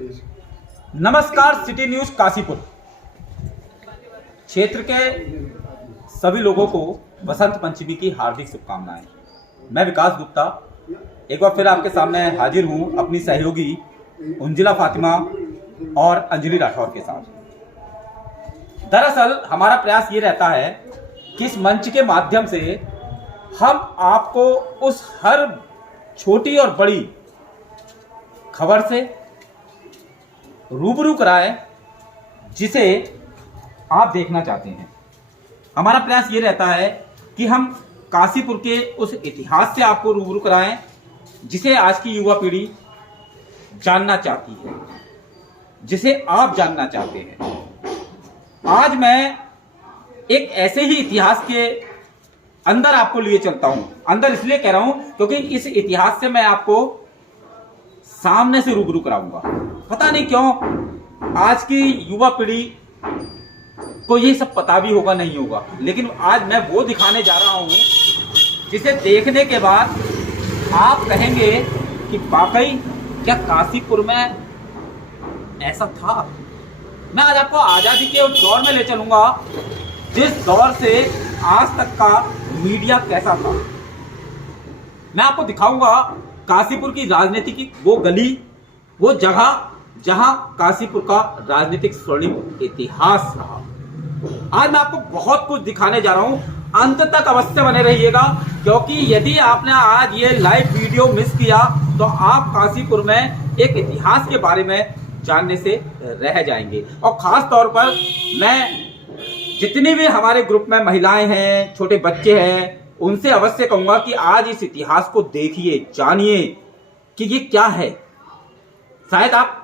नमस्कार, city news Kashipur क्षेत्र के सभी लोगों को वसंत पंचमी की हार्दिक शुभकामनाएं। मैं विकास गुप्ता एक बार फिर आपके सामने हाजिर हूं अपनी सहयोगी उंजिला फातिमा और अंजलि राठौर के साथ। दरअसल हमारा प्रयास ये रहता है कि इस मंच के माध्यम से हम आपको उस हर छोटी और बड़ी खबर से रूबरू कराएं जिसे आप देखना चाहते हैं। हमारा प्रयास ये रहता है कि हम काशीपुर के उस इतिहास से आपको रूबरू कराएं जिसे आज की युवा पीढ़ी जानना चाहती है, जिसे आप जानना चाहते हैं। आज मैं एक ऐसे ही इतिहास के अंदर आपको लिए चलता हूं। अंदर इसलिए कह रहा हूं क्योंकि इस इतिहास से मैं आपको सामने से रूबरू कराऊंगा। पता नहीं क्यों आज की युवा पीढ़ी को ये सब पता भी होगा नहीं होगा, लेकिन आज मैं वो दिखाने जा रहा हूं जिसे देखने के बाद आप कहेंगे कि वाकई क्या काशीपुर में ऐसा था। मैं आज आपको आजादी के उस दौर में ले चलूंगा जिस दौर से आज तक का मीडिया कैसा था। मैं आपको दिखाऊंगा काशीपुर की राजनीति की वो गली, वो जगह जहां काशीपुर का राजनीतिक स्वर्णिम इतिहास रहा। आज मैं आपको बहुत कुछ दिखाने जा रहा हूं, अंत तक अवश्य बने रहिएगा, क्योंकि यदि आपने आज ये लाइव वीडियो मिस किया तो आप काशीपुर में एक इतिहास के बारे में जानने से रह जाएंगे। और खास तौर पर मैं जितनी भी हमारे ग्रुप में महिलाएं हैं, छोटे बच्चे हैं, उनसे अवश्य कहूंगा कि आज इस इतिहास को देखिए, जानिए कि ये क्या है। शायद आप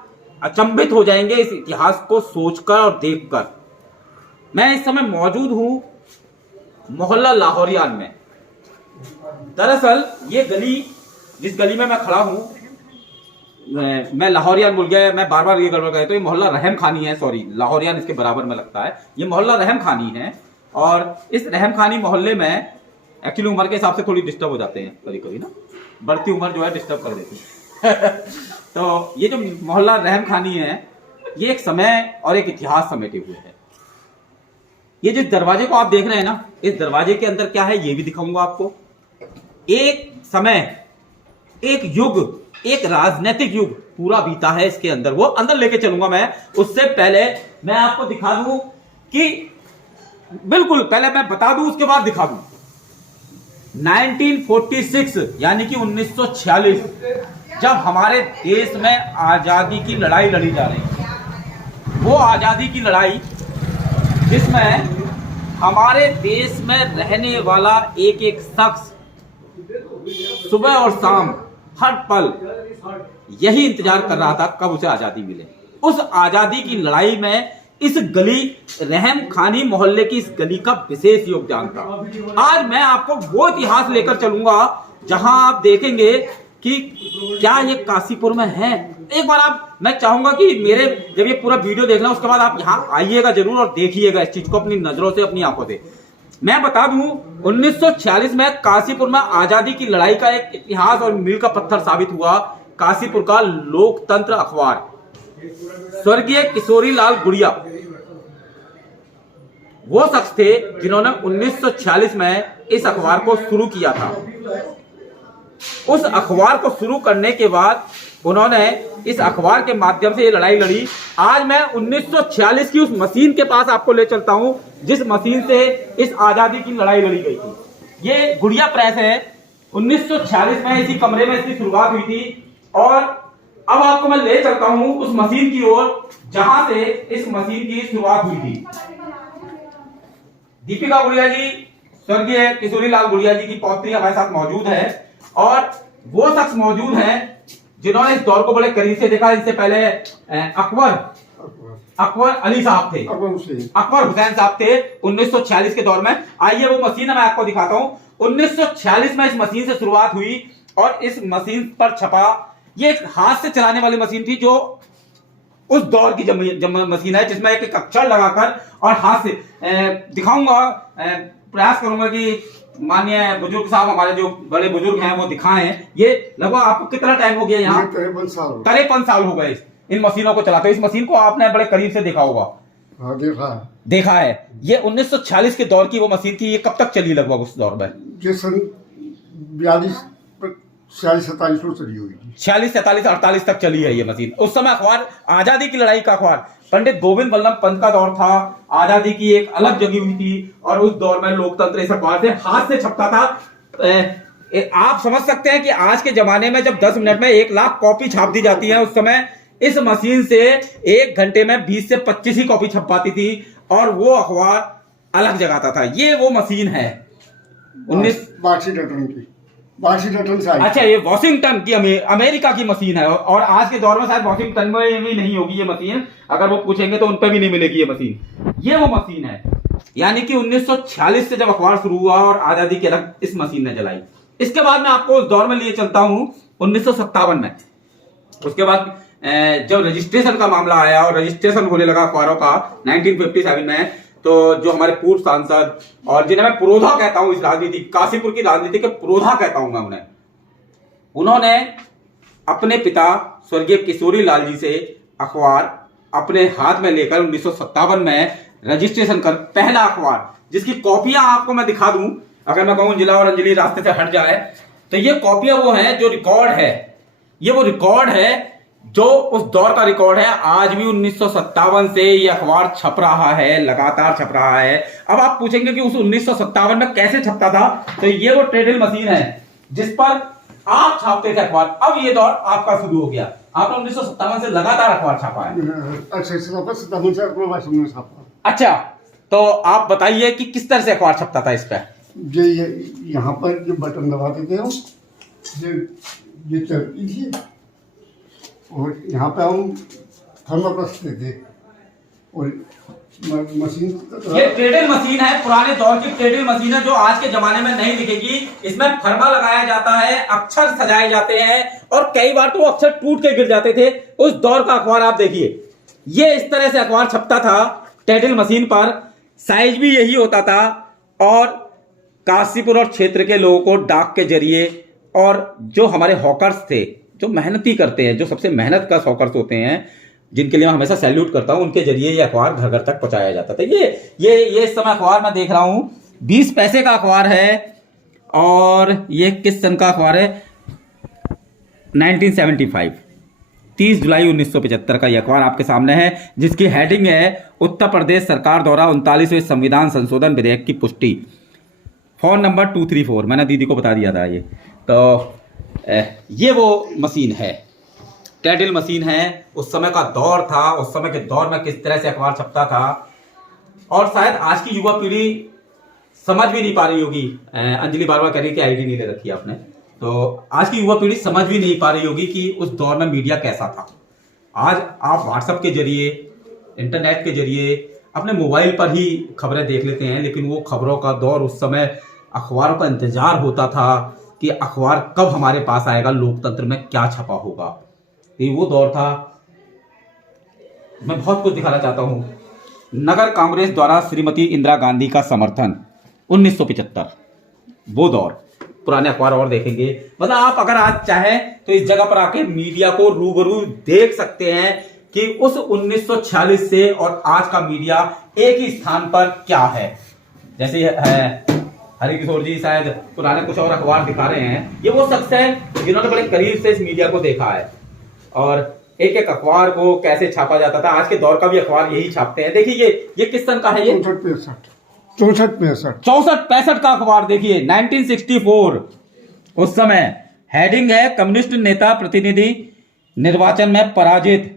अचंभित हो जाएंगे इस इतिहास को सोचकर और देखकर। मैं इस समय मौजूद हूं मोहल्ला लाहौरियान में। दरअसल ये गली, जिस गली में मैं खड़ा हूं, मैं लाहौरियान बोल गया, मैं बार बार ये गड़बड़ गया, तो ये मोहल्ला रहम खानी है, सॉरी लाहौरियान इसके बराबर में लगता है। ये मोहल्ला रहम खानी है और इस रहम खानी मोहल्ले में एक्चुअली उम्र के हिसाब से थोड़ी डिस्टर्ब हो जाते हैं कभी कभी ना, बढ़ती उम्र जो है डिस्टर्ब कर देती है तो ये जो मोहल्ला रहम खानी है ये एक समय और एक इतिहास समेटे हुए है। ये जिस दरवाजे को आप देख रहे हैं ना, इस दरवाजे के अंदर क्या है ये भी दिखाऊंगा आपको। एक समय, एक युग, एक राजनीतिक युग पूरा बीता है इसके अंदर, वो अंदर लेके चलूंगा मैं। उससे पहले मैं आपको दिखा दूं कि बिल्कुल पहले मैं बता दूं, उसके बाद दिखा दूं। 1946 यानी कि 1946 जब हमारे देश में आजादी की लड़ाई लड़ी जा रही है, वो आजादी की लड़ाई जिसमें हमारे देश में रहने वाला एक एक शख्स सुबह और शाम हर पल यही इंतजार कर रहा था कब उसे आजादी मिले। उस आजादी की लड़ाई में इस गली रहम खानी मोहल्ले की इस गली का विशेष योगदान था। आज मैं आपको वो इतिहास लेकर चलूंगा जहां आप देखेंगे कि क्या ये काशीपुर में है। एक बार आप, मैं चाहूंगा कि मेरे जब ये पूरा वीडियो देखना उसके बाद आप यहाँ आइएगा जरूर और देखिएगा इस चीज को अपनी नजरों से, अपनी आंखों से। मैं बता दूं 1946 में काशीपुर में आजादी की लड़ाई का एक इतिहास और मील का पत्थर साबित हुआ काशीपुर का लोकतंत्र अखबार। स्वर्गीय किशोरी लाल गुड़िया वो शख्स थे जिन्होंने 1946 में इस अखबार को शुरू किया था। उस अखबार को शुरू करने के बाद उन्होंने इस अखबार के माध्यम से ये लड़ाई लड़ी। आज मैं 1946 की उस मशीन के पास आपको ले चलता हूं जिस मशीन से इस आजादी की लड़ाई लड़ी गई थी। ये गुड़िया प्रेस है। 1946 में इसी कमरे में इसकी शुरुआत हुई थी और अब आपको मैं ले चलता हूं उस मशीन की ओर जहां से इस मशीन की शुरुआत हुई थी। दीपिका गुड़िया जी, स्वर्गीय किशोरी लाल गुड़िया जी की पौत्री हमारे साथ मौजूद है और वो शख्स मौजूद हैं जिन्होंने इस दौर को बड़े करीब से देखा। इससे पहले अकबर अली साहब थे, अकबर हुसैन साहब थे 1946 के दौर में। आइए वो मशीन मैं आपको दिखाता हूं। 1946 में इस मशीन से शुरुआत हुई और इस मशीन पर छपा, ये एक हाथ से चलाने वाली मशीन थी जो उस दौर की मशीन है जिसमें एक अक्षर लगाकर और हाथ से दिखाऊंगा, प्रयास करूंगा कि माननीय बुजुर्ग साहब, हमारे जो बड़े बुजुर्ग हैं वो दिखाएं। ये लगभग आपको कितना टाइम हो गया यहाँ? 53 साल हो गए। इन मशीनों को चलाते हो। इस मशीन को आपने बड़े करीब से देखा होगा। हाँ, देखा है। ये 1946 के दौर की वो मशीन थी। ये कब तक चली लगभग उस दौर में? ये सन 42 46-47 में चली होगी। 46, 47, 48 तक चली है ये मशीन। उस समय अखबार आजादी की लड़ाई का अखबार पंडित गोविंद बल्लभ पंत का दौर था। आजादी की एक अलग जगी हुई थी और उस दौर में लोकतंत्र इस अखबार से हाथ से छपता था। आप समझ सकते हैं कि आज के जमाने में जब 10 मिनट में 1 लाख कॉपी छाप दी जाती है, उस समय इस मशीन से 1 घंटे में 20 से 25 ही कॉपी छप पाती थी और वो अखबार अलग जगाता था। ये वो मशीन है 19 वाशिंगटन से आई। अच्छा, ये वॉशिंगटन की अमेरिका की मशीन है और आज के दौर में शायद वॉशिंगटन में भी नहीं होगी ये मशीन। अगर वो पूछेंगे तो उन पर भी नहीं मिलेगी ये मशीन। ये वो मशीन है। यानी कि 1946 से जब अखबार शुरू हुआ और आजादी के अलग इस मशीन ने जलाई। इसके बाद मैं आपको उस दौर में लिए चलता हूं 1957 में। उसके बाद जब रजिस्ट्रेशन का मामला आया और रजिस्ट्रेशन होने लगा अखबारों का 1957 में, तो जो हमारे पूर्व सांसद और जिन्हें मैं पुरोधा कहता हूं, इस राजनीति काशीपुर की राजनीति के पुरोधा कहता हूं मैं उन्हें, उन्होंने अपने पिता स्वर्गीय किशोरी लाल जी से अखबार अपने हाथ में लेकर 1957 में रजिस्ट्रेशन कर पहला अखबार, जिसकी कॉपियां आपको मैं दिखा दूं। अगर मैं कहूं जिला और अंजलि रास्ते से हट जाए तो ये कॉपियां वो है जो रिकॉर्ड है। ये वो रिकॉर्ड है जो उस दौर का रिकॉर्ड है। आज भी 1957 से ये अखबार छप रहा है, लगातार छप रहा है। अब आप पूछेंगे कि उस 1957 में कैसे छपता था, तो ये वो ट्रेडल मशीन है जिस पर आप छापते थे अखबार। अब ये दौर आपका शुरू हो गया। आपने 1957 से लगातार अखबार छापा है। अच्छा, तो आप बताइए कि किस तरह से अखबार छपता था इस पर? ये यहाँ पर जो बटन दबाते थे हम, ये चलती थी और यहाँ पे हम थर्मल कसते थे और मशीन। ये ट्रेडल मशीन है, पुराने दौर की ट्रेडल मशीन है जो आज के जमाने में नहीं दिखेगी। इसमें फरमा लगाया जाता है, अक्षर सजाए जाते हैं और कई बार तो वो अक्षर टूट के गिर जाते थे। उस दौर का अखबार आप देखिए, ये इस तरह से अखबार छपता था ट्रेडल मशीन पर। साइज भी यही होता था और काशीपुर और क्षेत्र के लोगों को डाक के जरिए और जो हमारे हॉकर्स थे, जो मेहनती करते हैं, जो सबसे मेहनत का हॉकर्स होते हैं, जिनके लिए मैं हमेशा सैल्यूट करता हूं, उनके जरिए ये अखबार घर घर तक पहुंचाया जाता था। ये इस समय अखबार मैं देख रहा हूं 20 पैसे का अखबार है और ये किस सन का अखबार है? 1975, 30 जुलाई 1975 का ये अखबार आपके सामने है, जिसकी हेडिंग है उत्तर प्रदेश सरकार द्वारा 39वें संविधान संशोधन विधेयक की पुष्टि। फोन नंबर 234, मैंने दीदी को बता दिया था। ये तो ये वो मशीन है, ट्रेडल मशीन है। उस समय का दौर था, उस समय के दौर में किस तरह से अखबार छपता था और शायद आज की युवा पीढ़ी समझ भी नहीं पा रही होगी। अंजलि बार बार कह रही कि आईडी नहीं ले रखी आपने, तो आज की युवा पीढ़ी समझ भी नहीं पा रही होगी कि उस दौर में मीडिया कैसा था। आज आप व्हाट्सएप के जरिए, इंटरनेट के जरिए अपने मोबाइल पर ही खबरें देख लेते हैं, लेकिन वो खबरों का दौर, उस समय अखबारों का इंतजार होता था कि अखबार कब हमारे पास आएगा, लोकतंत्र में क्या छपा होगा। ये वो दौर था। मैं बहुत कुछ दिखाना चाहता हूं। नगर कांग्रेस द्वारा श्रीमती इंदिरा गांधी का समर्थन 1975, वो दौर। पुराने अखबार और देखेंगे, मतलब आप अगर आज चाहें तो इस जगह पर आके मीडिया को रूबरू देख सकते हैं कि उस 1946 से और आज का मीडिया एक ही स्थान पर क्या है। जैसे हरि किशोर जी शायद पुराने कुछ और अखबार दिखा रहे हैं। ये वो शख्स है जिन्होंने बड़े करीब से इस मीडिया को देखा है और एक एक अखबार को कैसे छापा जाता था। आज के दौर का भी अखबार यही छापते हैं। देखिए ये किस सन का है? ये 64-65 का अखबार। देखिए 1964, उस समय हेडिंग है कम्युनिस्ट नेता प्रतिनिधि निर्वाचन में पराजित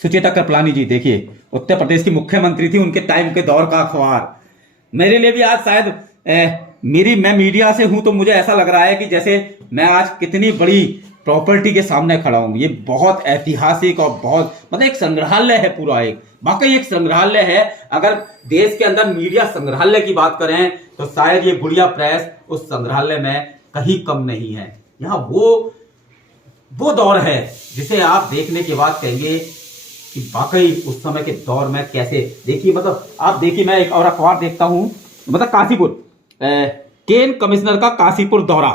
सुचेता कृपलानी जी। देखिए उत्तर प्रदेश की मुख्यमंत्री थी, उनके टाइम के दौर का अखबार। मेरे लिए भी आज शायद मैं मीडिया से हूं तो मुझे ऐसा लग रहा है कि जैसे मैं आज कितनी बड़ी प्रॉपर्टी के सामने खड़ा हूं। ये बहुत ऐतिहासिक और बहुत मतलब एक संग्रहालय है पूरा, एक वाकई एक संग्रहालय है। अगर देश के अंदर मीडिया संग्रहालय की बात करें तो शायद ये गुड़िया प्रेस उस संग्रहालय में कहीं कम नहीं है। यहाँ वो दौर है जिसे आप देखने के बाद कहेंगे कि वाकई उस समय के दौर में कैसे। देखिए मतलब आप देखिए, मैं एक और अखबार देखता हूं, मतलब काशीपुर केन कमिश्नर का काशीपुर दौरा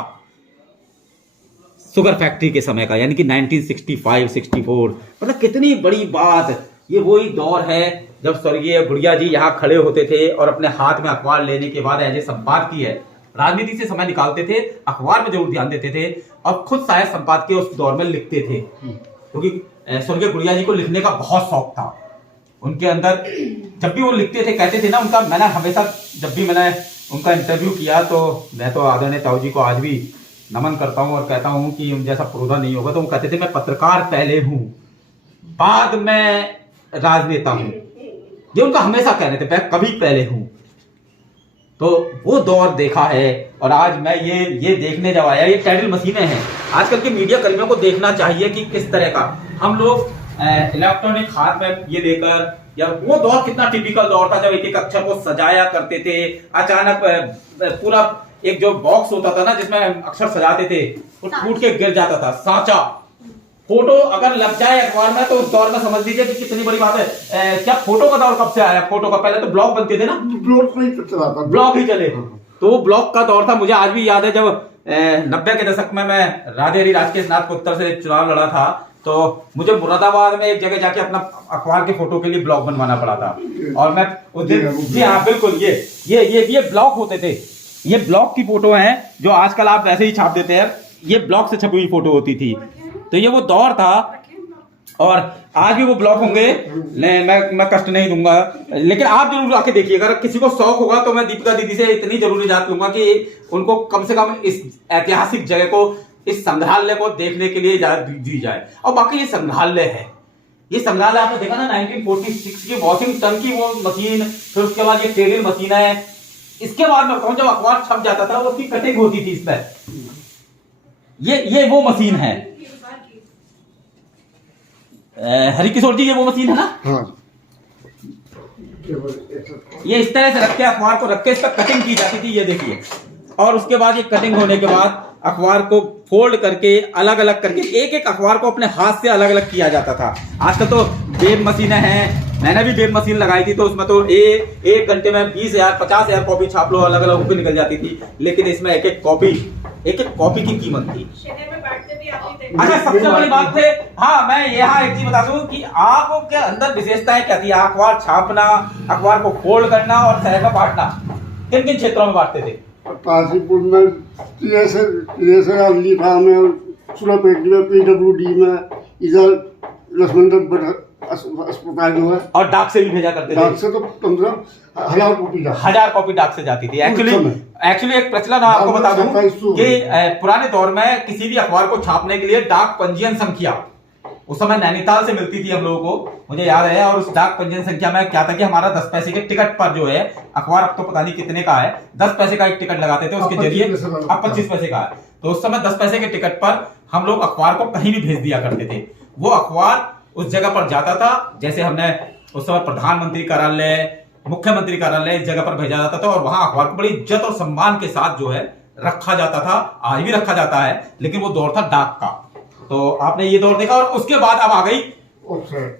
शुगर फैक्ट्री के समय का, यानी कि 1965-64। मतलब कितनी बड़ी बात। ये वही दौर है जब स्वर्गीय गुड़िया जी यहाँ खड़े होते थे और अपने हाथ में अखबार लेने के बाद एज ए संपादकीय राजनीति से समय निकालते थे, अखबार में जरूर ध्यान देते थे और खुद शायद संपादकीय उस दौर में लिखते थे, क्योंकि स्वर्गीय गुड़िया जी को लिखने का बहुत शौक था उनके अंदर। जब भी वो लिखते थे, कहते थे ना, उनका मैंने हमेशा जब भी मैंने उनका इंटरव्यू किया तो मैं तो आदरणीय ताऊ जी को आज भी नमन करता हूं और कहता हूं कि उन जैसा पुरोधा नहीं होगा। तो वो कहते थे मैं पत्रकार पहले हूं, बाद में राजनेता हूं। ये उनका हमेशा कहने थे, मैं कभी पहले हूं। तो वो दौर देखा है। और आज मैं ये देखने जब आया, ये कैडल मशीनें हैं। आजकल के मीडिया कर्मियों को देखना चाहिए कि किस तरह का हम लोग इलेक्ट्रॉनिक हाथ में ये लेकर, या वो दौर कितना टिपिकल दौर था जब एक एक अक्षर को सजाया करते थे। अचानक पूरा एक जो बॉक्स होता था ना जिसमें अक्षर सजाते थे, वो टूट के गिर जाता था। सांचा फोटो अगर लग जाए अखबार में तो उस दौर में समझ लीजिए कि कितनी बड़ी बात है। क्या फोटो का दौर कब से आया? फोटो का पहले तो ब्लॉग बनते थे ना, ब्लॉग नहीं चला था, ब्लॉग ही चले। तो वो ब्लॉग का दौर था। मुझे आज भी याद है जब 90 के दशक में मैं राधे हरी राजकीय स्नातक उत्तर से चुनाव लड़ा था, तो मुझे मुरादाबाद में एक जगह जाके अपना अखबार के फोटो के लिए ब्लॉग बनवाना पड़ा था। और मैं उस दिन, जी हाँ बिल्कुल, ये ब्लॉग होते थे। ये ब्लॉग की फोटो है जो आजकल आप वैसे ही छाप देते हैं, ये ब्लॉग से छपी हुई फोटो होती थी। तो ये वो दौर था और आज भी वो ब्लॉग होंगे। मैं कष्ट नहीं दूंगा, लेकिन आप जरूर आके देखिए। अगर किसी को शौक होगा तो मैं दीपिका दीदी से इतनी जरूरी इजाजत लूंगा कि उनको कम से कम इस ऐतिहासिक जगह को, इस संग्रहालय को देखने के लिए इजाजत दी जाए। और बाकी ये संग्रहालय है, ये संग्रहालय आपने देखा ना 1946 की वॉशिंगटन की वो मशीन, फिर उसके बाद ये टेडल मशीन है। इसके बाद मैं कहूं जब अखबार छप जाता था उसकी कटिंग होती थी इस पर। ये वो मशीन है हरिकिशोर जी, ये वो मशीन है ना। हाँ। ये इस तरह से रख के अखबार को रख के इस पर कटिंग की जाती थी, ये देखिए। और उसके बाद ये कटिंग होने के बाद अखबार को फोल्ड करके अलग अलग करके एक एक अखबार को अपने हाथ से अलग अलग किया जाता था। आजकल तो वेब मशीनें हैं, मैंने भी वेब मशीन लगाई थी, तो उसमें तो एक घंटे में 20,000 50,000 कॉपी छाप लो, अलग अलग कॉपी निकल जाती थी। लेकिन इसमें एक एक कॉपी की कीमत थी। अच्छा, सबसे बड़ी बात थे, हाँ मैं यहाँ एक चीज बता दूं कि आपके अंदर विशेषताएं क्या थी। अखबार छापना, अखबार को फोल्ड करना और शहर में बांटना, किन किन क्षेत्रों में बांटते थे? काशीपुर में लिखा में, सुरापेटी में, PWD में, इधर लक्ष्मण अस्पताल में है। और डाक से भी भेजा करते थे। डाक से तो 1000 कॉपी डाक से जाती थी। एक्चुअली एक प्रचलन आपको बता दूं कि पुराने दौर में किसी भी अखबार को छापने के लिए डाक पंजीयन संख्या उस समय नैनीताल से मिलती थी हम लोगों को, मुझे याद है। और उस डाक पंजीयन संख्या में क्या था कि हमारा 10 पैसे के टिकट पर जो है अखबार, अब तो पता नहीं कितने का है, 10 पैसे का एक टिकट लगाते थे उसके जरिए। अब 25 पैसे का है। तो उस समय 10 पैसे के टिकट पर हम लोग अखबार को कहीं भी भेज दिया करते थे। वो अखबार उस जगह पर जाता था, जैसे हमने उस समय प्रधानमंत्री कार्यालय, मुख्यमंत्री कार्यालय, इस जगह पर भेजा जाता था। और वहां अखबार को बड़ी इज्जत और सम्मान के साथ जो है रखा जाता था। आज भी रखा जाता है, लेकिन वो दौर था डाक का। तो आपने ये दौर देखा। और उसके बाद अब आ गई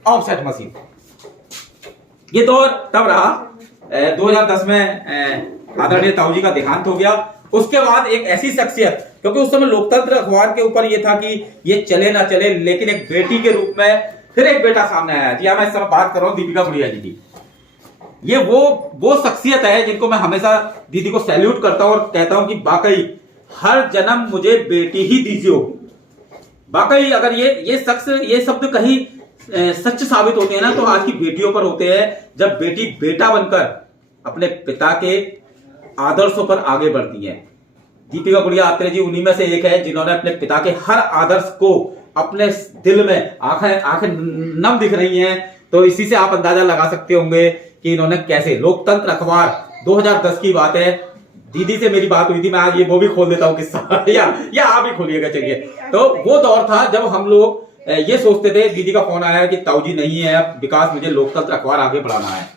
ऑफसेट मशीन। ये दौर तब रहा 2010 में आदरणीय ताऊ जी का देहांत हो गया। उसके बाद एक ऐसी शख्सियत, क्योंकि उस समय लोकतंत्र अखबार के ऊपर ये था कि ये चले ना चले, लेकिन एक बेटी के रूप में फिर एक बेटा सामने आया। जी हाँ, मैं इस समय बात कर रहा हूं दीपिका गुड़िया जी की। ये वो शख्सियत है जिनको मैं हमेशा दीदी को सैल्यूट करता हूं और कहता हूं कि वाकई हर जन्म मुझे बेटी ही दीजिए। वाकई अगर ये शब्द कहीं सच साबित होते हैं ना, तो आज की बेटियों पर होते हैं। जब बेटी बेटा बनकर अपने पिता के आदर्शों पर आगे बढ़ती है। दीपिका गुड़िया आत्रे जी उन्हीं में से एक है जिन्होंने अपने पिता के हर आदर्श को अपने दिल में, आंखें नम दिख रही हैं। तो इसी से आप अंदाजा लगा सकते होंगे कि इन्होंने कैसे लोकतंत्र अखबार 2010 की बात है। दीदी से मेरी बात हुई थी, मैं आज वो भी खोल देता हूँ किस्सा या आप ही खोलिएगा। चलिए, तो वो दौर था जब हम लोग ये सोचते थे, दीदी का फोन आया कि ताऊ जी नहीं है अब, विकास मुझे लोकतंत्र अखबार आगे बढ़ाना है।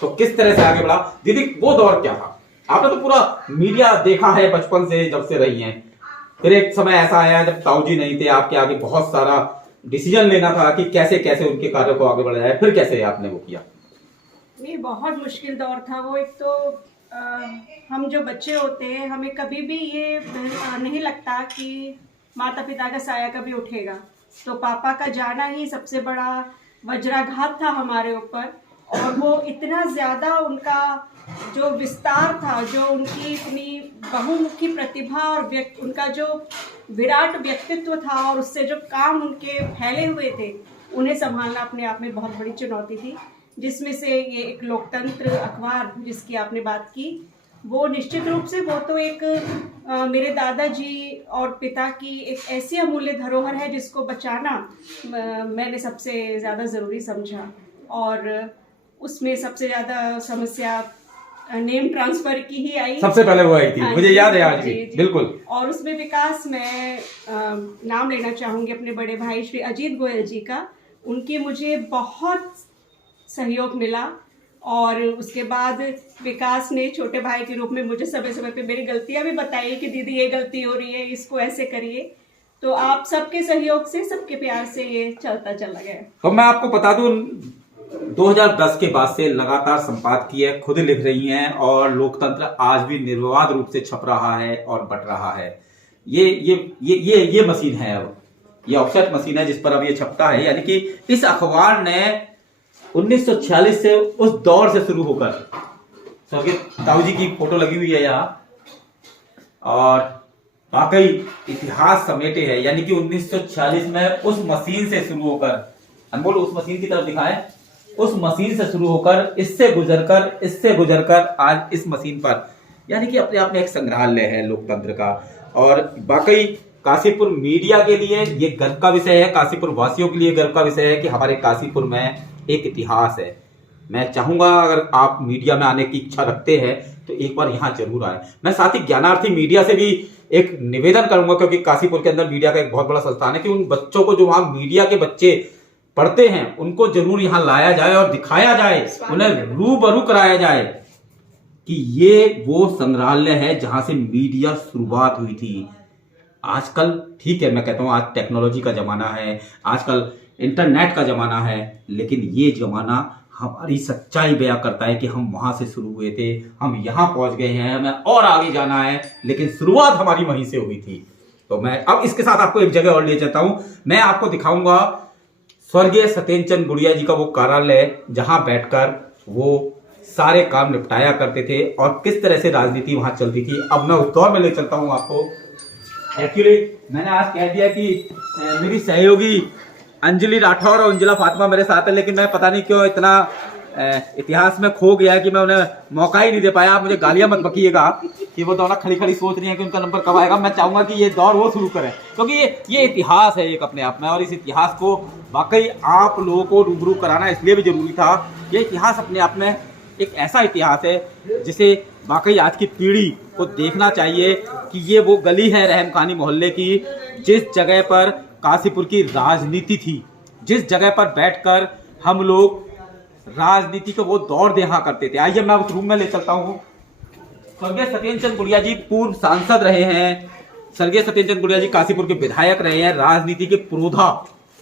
तो किस तरह से आगे बढ़ा दीदी, वो दौर क्या था? आपने तो पूरा मीडिया देखा है बचपन से, जब से रही हैं। फिर एक समय ऐसा आया जब ताऊ जी नहीं थे, आपके आगे बहुत सारा डिसीजन लेना था कि कैसे कैसे उनके कार्य को आगे बढ़ाया जाए। फिर कैसे आपने वो किया? ये बहुत मुश्किल दौर था वो। एक तो हम जो बच्चे होते हैं, हमें कभी भी ये नहीं लगता कि माता पिता का साया कभी उठेगा। तो पापा का जाना ही सबसे बड़ा वज्राघात था हमारे ऊपर। और वो इतना ज़्यादा उनका जो विस्तार था, जो उनकी इतनी बहुमुखी प्रतिभा और उनका जो विराट व्यक्तित्व था और उससे जो काम उनके फैले हुए थे, उन्हें संभालना अपने आप में बहुत बड़ी चुनौती थी। जिसमें से ये एक लोकतंत्र अखबार जिसकी आपने बात की, वो निश्चित रूप से वो तो एक मेरे दादाजी और पिता की एक ऐसी अमूल्य धरोहर है जिसको बचाना मैंने सबसे ज़्यादा ज़रूरी समझा। और उसमें सबसे ज़्यादा समस्या नेम ट्रांसफर की ही आई, सबसे पहले वो आई थी। हाँ, मुझे याद है आज भी। जी। बिल्कुल। और उसमें विकास, मैं नाम लेना चाहूँगी अपने बड़े भाई श्री अजीत गोयल जी का। उनकी मुझे बहुत सहयोग मिला और उसके बाद विकास ने छोटे भाई के रूप में मुझे समय समय पे मेरी गलतियां भी बताई कि दीदी ये गलती हो रही है, इसको ऐसे करिए। तो आप सबके सहयोग से, सबके प्यार से ये चलता चला गया। तो मैं आपको बता दूं, 2010 के बाद से लगातार संपादकीय खुद लिख रही हैं और लोकतंत्र आज भी निर्विवाद रूप से छप रहा है और बट रहा है। ये मशीन है, अब ये ऑफसेट मशीन है जिस पर अब ये छपता है। यानी कि इस अखबार ने 1946 से उस दौर से शुरू होकर, स्वर्गीय ताऊ जी की फोटो लगी हुई है यहाँ, और वाकई इतिहास समेटे है। यानी कि 1946 में उस मशीन से शुरू होकर, अनमोल उस मशीन की तरफ दिखाएं, उस मशीन से शुरू होकर इससे गुजरकर आज इस मशीन पर, यानी कि अपने आप में एक संग्रहालय है लोकतंत्र का। और वाकई काशीपुर मीडिया के लिए ये गर्व का विषय है, काशीपुर वासियों के लिए गर्व का विषय है कि हमारे काशीपुर में एक इतिहास है। मैं चाहूंगा अगर आप मीडिया में आने की इच्छा रखते हैं तो एक बार यहाँ जरूर आए। मैं साथ ही ज्ञानार्थी मीडिया से भी एक निवेदन करूंगा, क्योंकि काशीपुर के अंदर मीडिया का एक बहुत बड़ा संस्थान है, कि उन बच्चों को जो वहां मीडिया के बच्चे पढ़ते हैं उनको जरूर यहाँ लाया जाए और दिखाया जाए, उन्हें रूबरू कराया जाए कि ये वो संग्रहालय है जहां से मीडिया शुरुआत हुई थी। आजकल ठीक है, मैं कहता हूं आज टेक्नोलॉजी का जमाना है, आजकल इंटरनेट का जमाना है, लेकिन ये जमाना हमारी सच्चाई बयां करता है कि हम वहां से शुरू हुए थे, हम यहां पहुंच गए हैं, हमें और आगे जाना है, लेकिन शुरुआत हमारी वहीं से हुई थी। तो मैं अब इसके साथ आपको एक जगह और ले जाता हूं। मैं आपको दिखाऊंगा स्वर्गीय सत्येंद्र चंद गुड़िया जी का वो कार्यालय जहां बैठकर वो सारे काम निपटाया करते थे और किस तरह से राजनीति वहां चलती थी। अब मैं उस दौर में ले चलता हूं आपको। एक्चुअली मैंने आज कह दिया कि मेरी सहयोगी अंजलि राठौर और अंजुला फातिमा मेरे साथ है, लेकिन मैं पता नहीं क्यों इतना इतिहास में खो गया कि मैं उन्हें मौका ही नहीं दे पाया। आप मुझे गालियां मत बकीएगा कि वो दोनों खड़ी खड़ी सोच रही हैं कि उनका नंबर कब आएगा। मैं चाहूंगा कि ये दौर वो शुरू करें, क्योंकि ये इतिहास है एक अपने आप में, और इस इतिहास को वाकई आप लोगों को रूबरू कराना इसलिए भी जरूरी था। ये इतिहास अपने आप में एक ऐसा इतिहास है जिसे वाकई आज की पीढ़ी को देखना चाहिए कि ये वो गली है रहम खानी मोहल्ले की, जिस जगह पर काशीपुर की राजनीति थी, जिस जगह पर बैठकर हम लोग राजनीति को वो दौर देखा करते थे। आइए मैं उस रूम में ले चलता हूँ। स्वर्गीय सत्येंद्र चंद गुड़िया जी पूर्व सांसद रहे हैं, स्वर्गीय सत्येंद्र चंद गुड़िया जी काशीपुर के विधायक रहे हैं, राजनीति के पुरोधा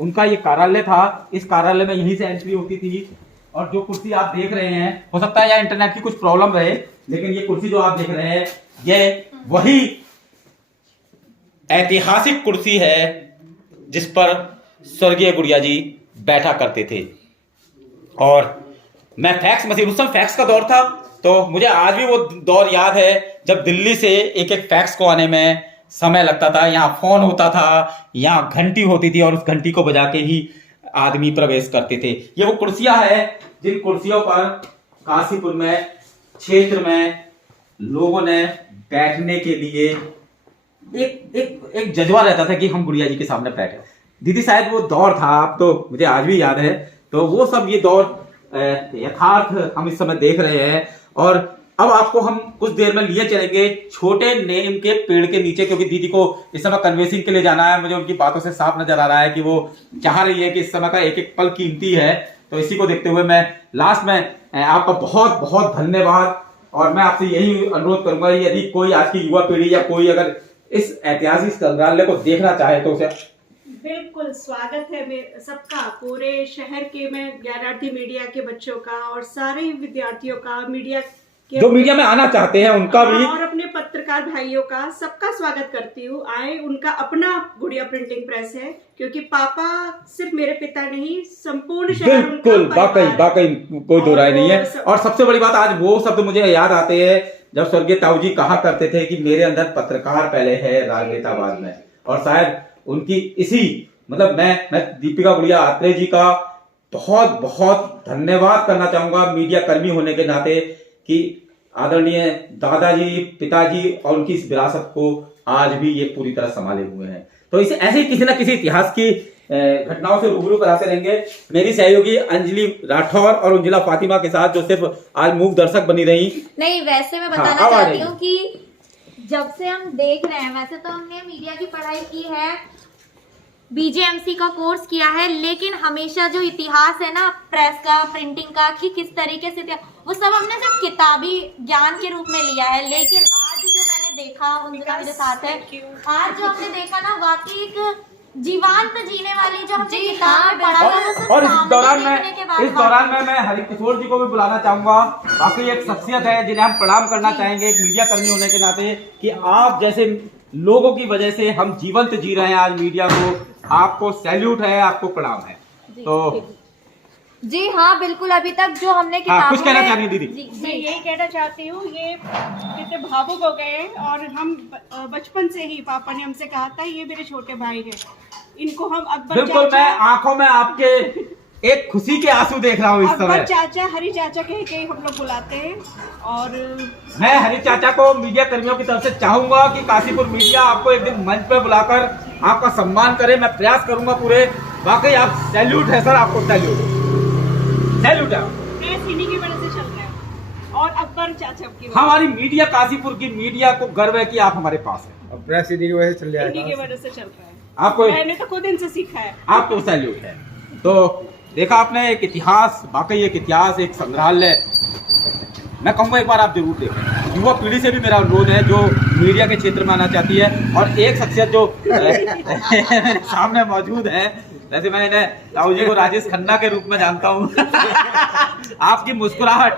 उनका ये कार्यालय था। इस कार्यालय में यहीं से एंट्री होती थी। और जो कुर्सी आप देख रहे हैं, हो सकता है या इंटरनेट की कुछ प्रॉब्लम रहे, लेकिन ये कुर्सी जो आप देख रहे हैं ये वही ऐतिहासिक कुर्सी है जिस पर स्वर्गीय गुड़िया जी बैठा करते थे। और मैं फैक्स मशीन, उस समय फैक्स का दौर था, तो मुझे आज भी वो दौर याद है जब दिल्ली से एक एक फैक्स को आने में समय लगता था। यहाँ फोन होता था, यहाँ घंटी होती थी और उस घंटी को बजा के ही आदमी प्रवेश करते थे। ये वो कुर्सियां हैं जिन कुर्सियों पर काशीपुर में क्षेत्र में लोगों ने बैठने के लिए एक जज्बा रहता था कि हम गुड़िया जी के सामने बैठे। दीदी शायद वो दौर था, अब तो मुझे आज भी याद है। तो वो सब ये दौर यथार्थ हम इस समय देख रहे हैं। और अब आपको हम कुछ देर में लिए चलेंगे छोटे नीम के पेड़ के नीचे, क्योंकि दीदी को इस समय कन्वेंसिंग के लिए जाना है। मुझे उनकी बातों से साफ नजर आ रहा है कि वो चाह रही है कि इस समय का एक एक पल कीमती है। तो इसी को देखते हुए मैं लास्ट में आपका बहुत बहुत धन्यवाद, और मैं आपसे यही अनुरोध करूंगा यदि कोई आज की युवा पीढ़ी या कोई अगर इस ऐतिहासिक संग्रहालय को देखना चाहे तो उसे बिल्कुल स्वागत है सबका, पूरे शहर के, मैं ज्ञानार्थी मीडिया के बच्चों का और सारे विद्यार्थियों का, मीडिया जो मीडिया में आना चाहते हैं उनका भी, और अपने पत्रकार पत्रकार भाइयों का सबका स्वागत करती हूँ। आए, उनका अपना गुड़िया प्रिंटिंग प्रेस है, क्योंकि पापा सिर्फ मेरे पिता नहीं, संपूर्ण शहर बिल्कुल, वाकई कोई दो राय नहीं है। और सबसे बड़ी बात, आज वो शब्द मुझे याद आते हैं जब स्वर्गीय ताऊ जी कहा करते थे कि मेरे अंदर पत्रकार पहले है, राजनेता बाद में। और शायद उनकी इसी मतलब मैं दीपिका बुढ़िया आत्रेय जी का बहुत बहुत धन्यवाद करना चाहूंगा मीडिया कर्मी होने के नाते, कि आदरणीय दादाजी, पिताजी और उनकी इस विरासत को आज भी ये पूरी तरह संभाले हुए हैं। तो इसे ऐसे ही किसी ना किसी इतिहास की घटनाओं से रूबरू कराते रहेंगे। मेरी सहयोगी अंजलि राठौर और उंजिला फातिमा के साथ, जो सिर्फ आज मूक दर्शक बनी रही। नहीं, वैसे मैं बताना चाहती हूँ कि जब से हम देख रहे हैं, वैसे तो हमने मीडिया की पढ़ाई की है, बीजेएमसी का कोर्स किया है, लेकिन हमेशा जो इतिहास है ना प्रेस का, प्रिंटिंग का, कि किस तरीके से वो सब हमने सिर्फ किताबी ज्ञान के रूप में लिया है। लेकिन आज जो मैंने देखा, उनका मेरे साथ है, आज जो हमने देखा ना, वाकई एक जीवांत जीने वाली जो हमने किताब में पढ़ा था। और इस दौरान में मैं हरिकिशोर जी को भी बुलाना चाहूंगा। बाकी एक शख्सियत है जिन्हें हम प्रणाम करना चाहेंगे एक मीडिया कर्मी होने के नाते, कि आप जैसे लोगों की वजह से हम जीवंत जी रहे हैं आज मीडिया को। आपको सैल्यूट है, आपको प्रणाम है। तो जी हाँ, बिल्कुल। अभी तक जो हमने किताबों कुछ कहना चाह रही दीदी? मैं यही कहना चाहती हूँ, ये कितने भावुक हो गए हैं। और हम बचपन से ही पापा ने हमसे कहा था ये मेरे छोटे भाई हैं, इनको हम अकबर बिल्कुल, मैं आंखों में आपके एक खुशी के आंसू देख रहा हूँ इस समय। अकबर चाचा, हरि चाचा कह के हम लोग बुलाते हैं। और मैं हरि चाचा को मीडिया कर्मियों की तरफ से चाहूंगा कि काशीपुर मीडिया आपको एक दिन मंच पर बुलाकर आपका सम्मान करे। मैं प्रयास करूंगा पूरे। वाकई आप सैल्यूट है सर, आपको सैल्यूट है। प्रेस इन्हीं की वजह से चल रहा है, और अकबर चाचा की हमारी मीडिया, काशीपुर की मीडिया को गर्व है कि आप हमारे पास हैं। प्रेस इन्हीं की वजह से चल रहा है, इन्हीं की वजह से चल रहा है। आपको, मैंने तो खुद इनसे सीखा है। आपको सैल्यूट है। तो देखा आपने एक इतिहास, वाकई एक इतिहास, एक संग्रहालय। मैं कहूँगा एक बार आप जरूर देखें। युवा पीढ़ी से भी मेरा अनुरोध है जो मीडिया के क्षेत्र में आना चाहती है। और एक शख्सियत जो मेरे सामने मौजूद है, वैसे मैं इन्हें ताऊ जी को राजेश खन्ना के रूप में जानता हूँ। आपकी मुस्कुराहट,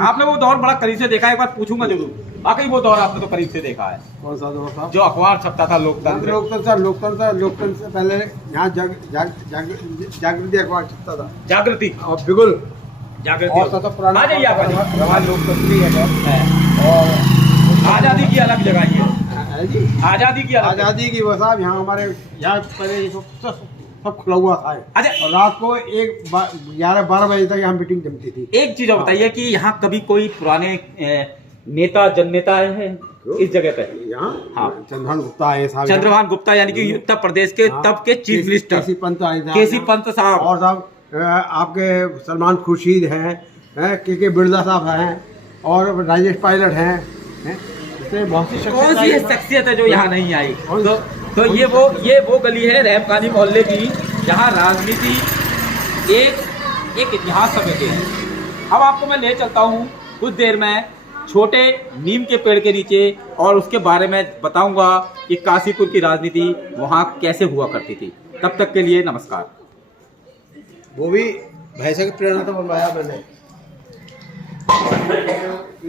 आपने वो दौर बड़ा करीब से देखा है, एक बार पूछूंगा जरूर। वाकई वो दौर आपने तो करीब से देखा है। कौन सा दौर था? जो अखबार छपता था लोकतंत्र से पहले यहाँ जागृति अखबार छपता था। जागृति और बिल्कुल जागृति और सबसे पुराना आ जाइए आप। रवाज लोकतंत्री है। और आजादी की अलग जगह ये है जी, आजादी की अलग। आजादी की वो साहब यहाँ हमारे यहाँ पहले सब खुला हुआ था। अच्छा, और रात को 11-12 बजे तक यहाँ मीटिंग जमती थी। एक चीज और बताइए कि यहाँ कभी कोई पुराने नेता जननेता आए हैं इस जगह पे? यहाँ हाँ, चंद्रभान गुप्ता आए साहब। चंद्रभान गुप्ता, यानी कि उत्तर प्रदेश के तब के चीफ मिनिस्टर केसी पंत आए साहब। केसी पंत साहब। और साहब आपके सलमान खुर्शीद हैं, के बिरला साहब हैं, और राजेश पायलट हैं। बहुत सी कौन सी शख्सियत है जो यहाँ नहीं आई? तो ये वो गली है रहमखानी मोहल्ले की, जहाँ राजनीति एक इतिहास समेटे है। अब आपको मैं ले चलता हूँ कुछ देर में छोटे नीम के पेड़ के नीचे, और उसके बारे में बताऊंगा कि काशीपुर की राजनीति वहाँ कैसे हुआ करती थी। तब तक के लिए नमस्कार। वो भी भैंसा की प्रेरणा तो बनवाया मैंने।